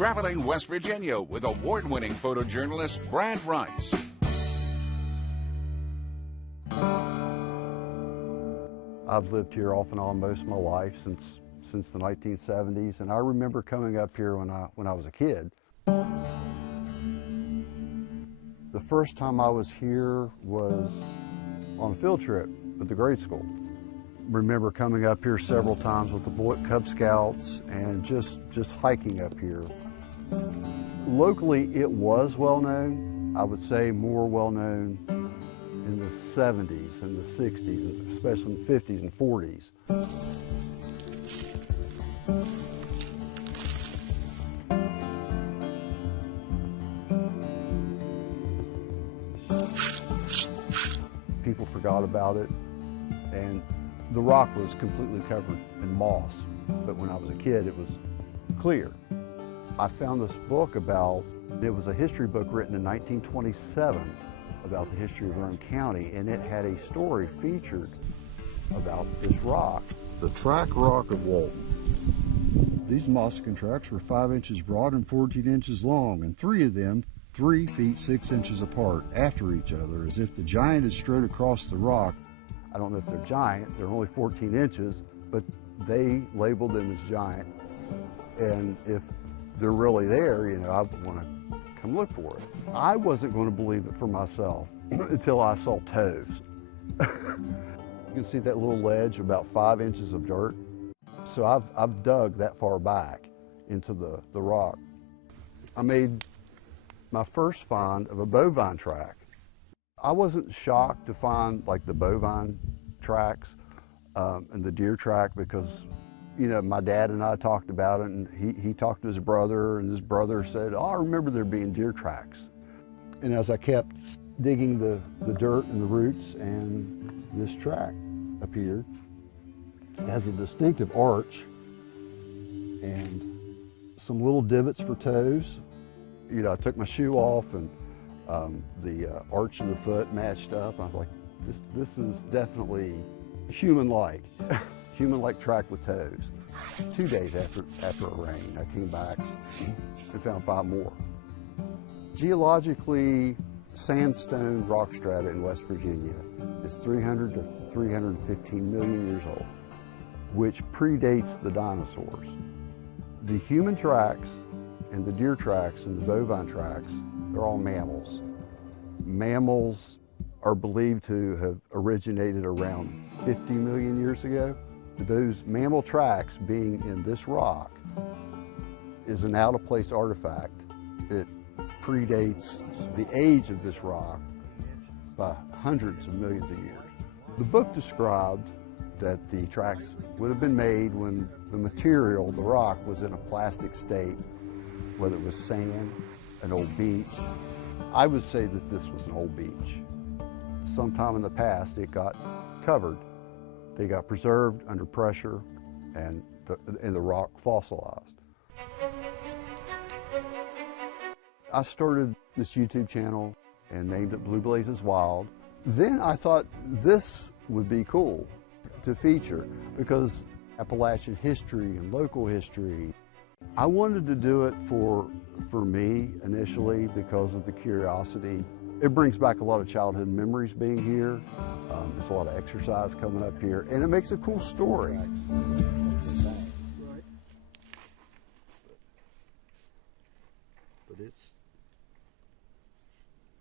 traveling West Virginia with award-winning photojournalist Brad Rice. I've lived here off and on most of my life since the 1970s, and I remember coming up here when I was a kid. The first time I was here was on a field trip with the grade school. Remember coming up here several times with the Boy Cub Scouts and just hiking up here. Locally, it was well known. I would say more well known in the 70s and the 60s, especially in the 50s and 40s. People forgot about it, and the rock was completely covered in moss, but when I was a kid it was clear. I found this book it was a history book written in 1927 about the history of Roane County, and it had a story featured about this rock. The Track Rock of Walton. These moccasin tracks were 5 inches broad and 14 inches long, and 3 of them 3 feet 6 inches apart after each other, as if the giant had strode across the rock. I don't know if they're giant, they're only 14 inches, but they labeled them as giant. And if they're really there, you know, I want to come look for it. I wasn't going to believe it for myself until I saw toes. You can see that little ledge, about 5 inches of dirt. So I've dug that far back into the rock. I made my first find of a bovine track. I wasn't shocked to find like the bovine tracks and the deer track because, you know, my dad and I talked about it, and he talked to his brother, and his brother said, oh, I remember there being deer tracks. And as I kept digging the dirt and the roots, and this track appeared. It has a distinctive arch and some little divots for toes. You know, I took my shoe off, and the arch of the foot matched up. I was like, this is definitely human-like, human-like track with toes. 2 days after a rain, I came back and found 5 more. Geologically, sandstone rock strata in West Virginia is 300 to 315 million years old, which predates the dinosaurs. The human tracks and the deer tracks and the bovine tracks, they're all mammals. Mammals are believed to have originated around 50 million years ago. Those mammal tracks being in this rock is an out-of-place artifact. It predates the age of this rock by hundreds of millions of years. The book described that the tracks would have been made when the material, the rock, was in a plastic state, whether it was sand, an old beach. I would say that this was an old beach. Sometime in the past, it got covered. They got preserved under pressure, and the rock fossilized. I started this YouTube channel and named it Blue Blazes Wild. Then I thought this would be cool to feature because Appalachian history and local history. I wanted to do it for me initially because of the curiosity. It brings back a lot of childhood memories being here. There's a lot of exercise coming up here, and it makes a cool story. But it's